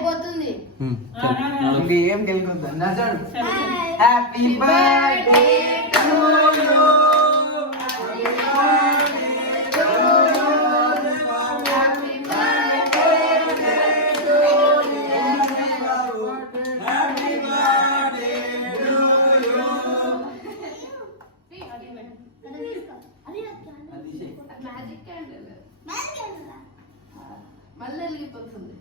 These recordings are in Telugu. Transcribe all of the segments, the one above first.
అయిపోతుంది. ఏం గెలుకుందా హ్యాపీ బర్త్డే టు యు మళ్ళీ వెళ్ళిపోతుంది.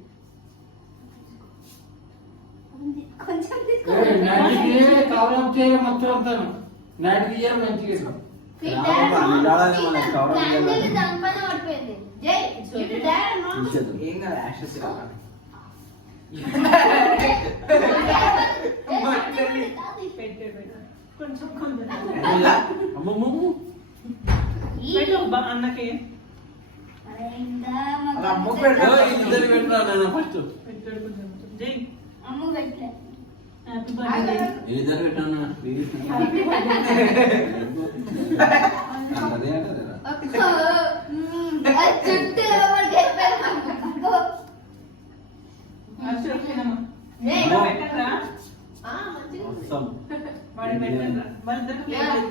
అన్నకి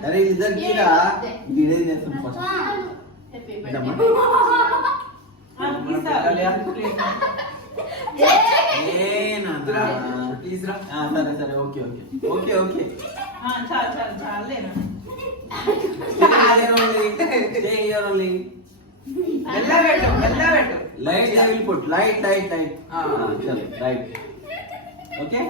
అరే ఇద్దరికి సరే సరే okay okay okay okay light I will put light light light చల్ రైట్ ఓకే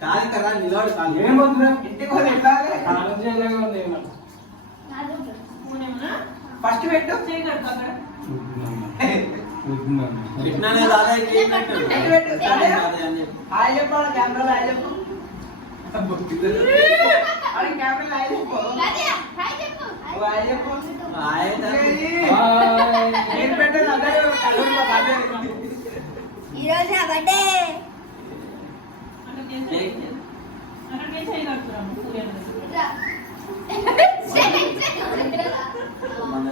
కాదు కదా నిలబడు ఫస్ట్ పెట్టు హాయ్ చెప్పాలి కెమెరా హాయ్ చెప్పు ఈరోజు బర్త్డే మన